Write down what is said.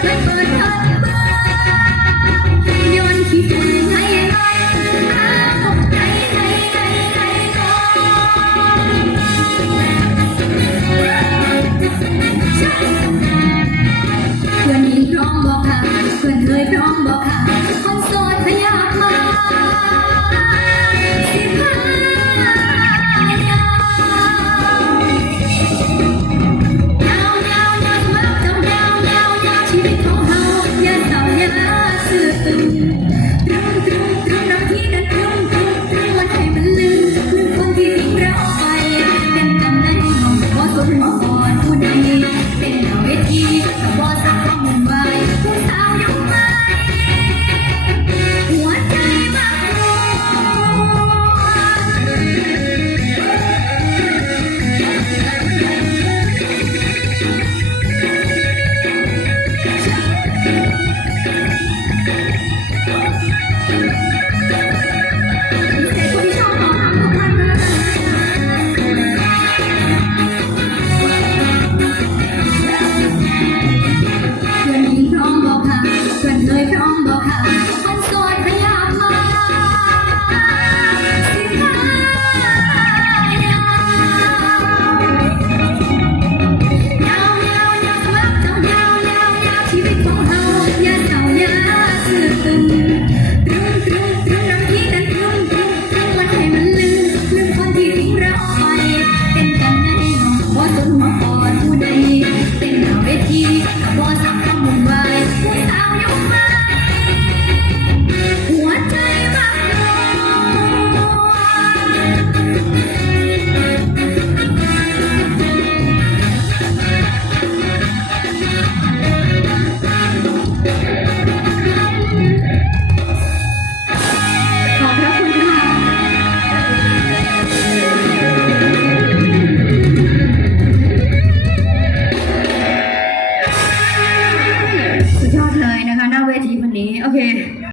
เพื่อนเอ่ยพร้อมบอกค่ะเพื่อนเอ่ยพร้อมบอกค่ะคนโสดพยายามมา ซื่อ สุ